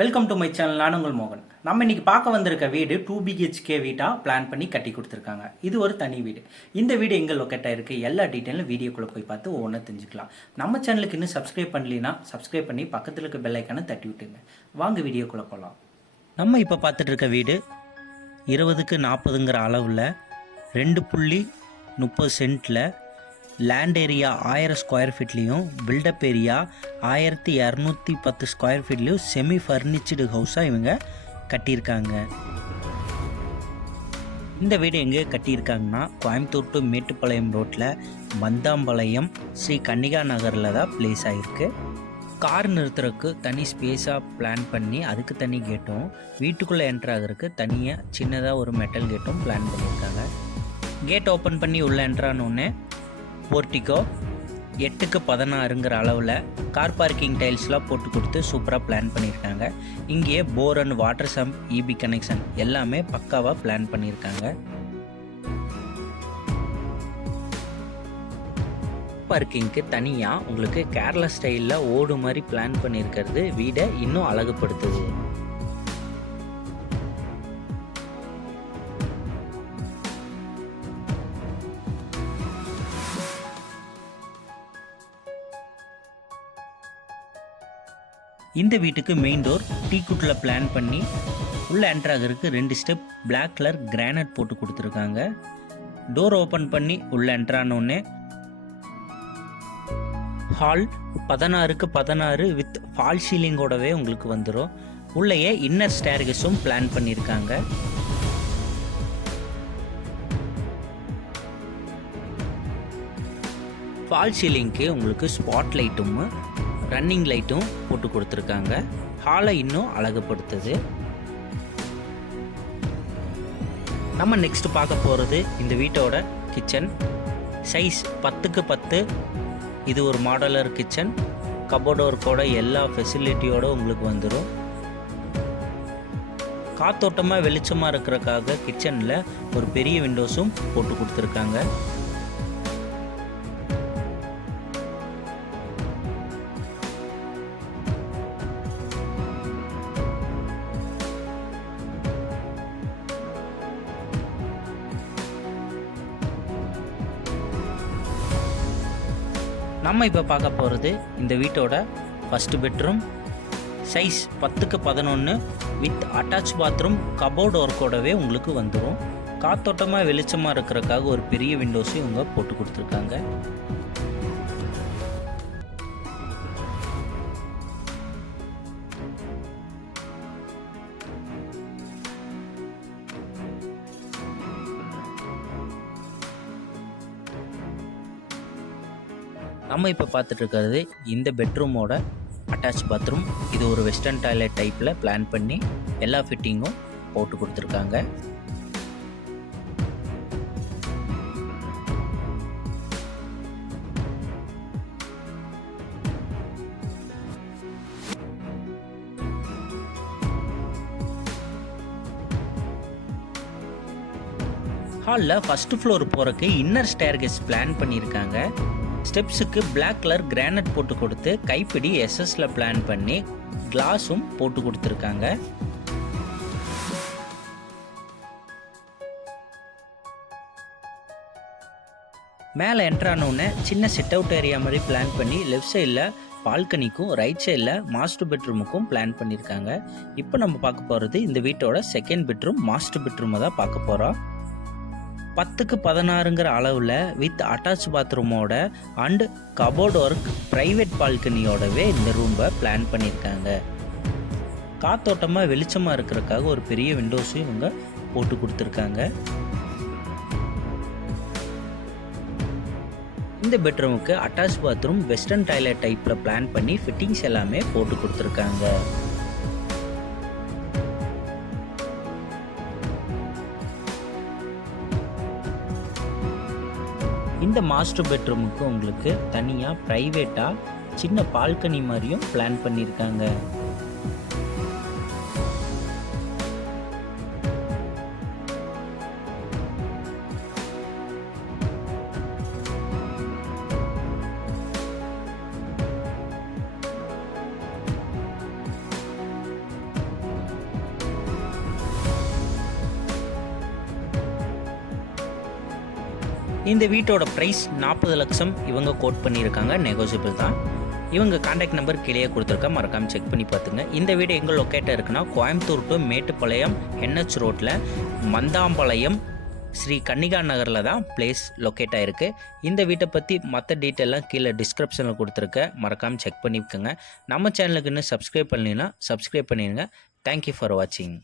Welcome to my channel. நான் உங்கள் மோகன். நம்ம இன்னைக்கு பார்க்க வந்திருக்க வீடு 2 BHK வீட்டாக பிளான் பண்ணி கட்டி கொடுத்துருக்காங்க. இது ஒரு தனி வீடு. இந்த வீடு எங்கே லொக்கேட் ஆகிருக்கு எல்லா டீட்டெயிலும் வீடியோக்குள்ளே போய் பார்த்து ஒவ்வொன்றா தெரிஞ்சுக்கலாம். நம்ம சேனலுக்கு இன்னும் சப்ஸ்கிரைப் பண்ணலைன்னா சப்ஸ்கிரைப் பண்ணி பக்கத்தில் இருக்க பெல் ஐக்கானை தட்டி விட்டுங்க. வாங்க வீடியோக்குள்ளே போகலாம். நம்ம இப்போ பார்த்துட்டு இருக்க வீடு 20க்கு 40ங்கிற அளவில் 2.30 சென்ட்டில் லேண்ட் ஏரியா 1000 ஸ்கொயர் ஃபீட்லேயும் பில்டப் ஏரியா 1210 ஸ்கொயர் ஃபீட்லேயும் செமி ஃபர்னிச்சர்டு ஹவுஸாக இவங்க கட்டியிருக்காங்க. இந்த வீடு எங்கே கட்டியிருக்காங்கன்னா கோயம்புத்தூர் டு மேட்டுப்பாளையம் ரோட்டில் மந்தாம்பாளையம் ஸ்ரீ கன்னிகா நகரில் தான் பிளேஸ் ஆகிருக்கு. கார் நிறுத்துறதுக்கு தனி ஸ்பேஸாக பிளான் பண்ணி அதுக்கு தனி கேட்டும், வீட்டுக்குள்ளே என்ட்ரு ஆகிறதுக்கு தனியாக சின்னதாக ஒரு மெட்டல் கேட்டும் பிளான் பண்ணியிருக்காங்க. கேட் ஓப்பன் பண்ணி உள்ளே என்ட்ரானோடனே போர்ட்டிகோ 8க்கு 16ங்கிற அளவில் கார் பார்க்கிங் டைல்ஸ்லாம் போட்டு கொடுத்து சூப்பராக பிளான் பண்ணியிருக்காங்க. இங்கேயே bore and water sump, EB connection எல்லாமே பக்காவாக பிளான் பண்ணியிருக்காங்க. பார்க்கிங்க்கு தனியாக உங்களுக்கு கேரளா ஸ்டைலில் ஓடு மாதிரி பிளான் பண்ணியிருக்கிறது வீடை இன்னும் அழகுபடுத்துது. இந்த வீட்டுக்கு மெயின் டோர் டீக்குட்டில் பிளான் பண்ணி உள்ளே என்ட்ராகிறதுக்கு 2 ஸ்டெப் பிளாக் கலர் கிரானைட் போட்டு கொடுத்துருக்காங்க. டோர் ஓப்பன் பண்ணி உள்ளே என்ட்ரானோடனே ஹால் 16க்கு 16 வித் ஃபால் சீலிங்கோடவே உங்களுக்கு வந்துடும். உள்ளேயே இன்னர் ஸ்டேர்கேஸும் பிளான் பண்ணியிருக்காங்க. ஃபால் சீலிங்க்கு உங்களுக்கு ஸ்பாட் லைட்டும் ரன்னிங் லைட்டும் போட்டு கொடுத்துருக்காங்க. ஹாலை இன்னும் அழகுபடுத்துது. நம்ம நெக்ஸ்ட் பார்க்க போகிறது இந்த வீட்டோட கிச்சன். சைஸ் 10க்கு 10. இது ஒரு மாடலர் கிச்சன். கபோர்ட் ஒர்க்கோட எல்லா ஃபெசிலிட்டியோட உங்களுக்கு வந்துடும். காத்தோட்டமாக வெளிச்சமாக இருக்கிறக்காக கிச்சனில் ஒரு பெரிய விண்டோஸும் போட்டு கொடுத்துருக்காங்க. நம்ம இப்போ பார்க்க போகிறது இந்த வீட்டோட ஃபஸ்ட்டு பெட்ரூம். சைஸ் 10க்கு 11 வித் அட்டாச் பாத்ரூம் கபோர்ட் ஒர்க்கோடவே உங்களுக்கு வந்துடும். காத்தோட்டமாக வெளிச்சமாக இருக்கிறதுக்காக ஒரு பெரிய விண்டோஸும் இவங்க போட்டு கொடுத்துருக்காங்க. நம்ம இப்போ பார்த்துட்டு இருக்கிறது இந்த பெட்ரூமோட அட்டாச் பாத்ரூம். இது ஒரு வெஸ்டர்ன் டாய்லெட் டைப்பில் பிளான் பண்ணி எல்லா ஃபிட்டிங்கும் போட்டு கொடுத்துருக்காங்க. ஹாலில் ஃபஸ்ட்டு ஃப்ளோர் போகிறதுக்கு இன்னர் ஸ்டேர்கேஸ் பிளான் பண்ணியிருக்காங்க. ஸ்டெப்ஸுக்கு பிளாக் கலர் கிரானைட் போட்டு கொடுத்து கைப்பிடி எஸ்எஸ்ல பிளான் பண்ணி கிளாஸும் போட்டு கொடுத்துருக்காங்க. மேலே என்ட்ரானோடனே சின்ன சிட் அவுட் ஏரியா மாதிரி பிளான் பண்ணி லெஃப்ட் சைடில் பால்கனிக்கும் ரைட் சைடில் மாஸ்டர் பெட்ரூமுக்கும் பிளான் பண்ணியிருக்காங்க. இப்போ நம்ம பார்க்க போகிறது இந்த வீட்டோட செகண்ட் பெட்ரூம், மாஸ்டர் பெட்ரூமை தான் பார்க்க போகிறோம். 10க்கு 16ங்கிற அளவில் வித் அட்டாச் பாத்ரூமோட அண்ட் கபோர்ட் ஒர்க் ப்ரைவேட் பால்கனியோடவே இந்த ரூமை பிளான் பண்ணியிருக்காங்க. காத்தோட்டமாக வெளிச்சமாக இருக்கிறதுக்காக ஒரு பெரிய விண்டோஸும் இவங்க போட்டு கொடுத்துருக்காங்க. இந்த பெட்ரூமுக்கு அட்டாச் பாத்ரூம் வெஸ்டர்ன் டாய்லெட் டைப்பில் பிளான் பண்ணி ஃபிட்டிங்ஸ் எல்லாமே போட்டு கொடுத்துருக்காங்க. இந்த மாஸ்டர் பெட்ரூமுக்கு உங்களுக்கு தனியாக ப்ரைவேட்டாக சின்ன பால்கனி மாதிரியும் பிளான் பண்ணியிருக்காங்க. இந்த வீட்டோட ப்ரைஸ் 40 லட்சம் இவங்க கோட் பண்ணியிருக்காங்க, நெகோசியபிள் தான். இவங்க காண்டாக்ட் நம்பர் கீழே கொடுத்துருக்கேன், மறக்காமல் செக் பண்ணி பார்த்துங்க. இந்த வீடு எங்கே லொக்கேட்டாக இருக்குன்னா கோயம்புத்தூர் டு மேட்டுப்பாளையம் NH ரோட்டில் மந்தாம்பாளையம் ஸ்ரீ கன்னிகா நகரில் தான் பிளேஸ் லொக்கேட் ஆகிருக்கு. இந்த வீட்டை பற்றி மற்ற டீட்டெயிலாம் கீழே டிஸ்கிரிப்ஷனில் கொடுத்துருக்கேன், மறக்காமல் செக் பண்ணிக்கோங்க. நம்ம சேனலுக்கு இன்னும் சப்ஸ்கிரைப் பண்ணலைன்னா சப்ஸ்கிரைப் பண்ணிடுங்க. தேங்க்யூ ஃபார் வாட்சிங்.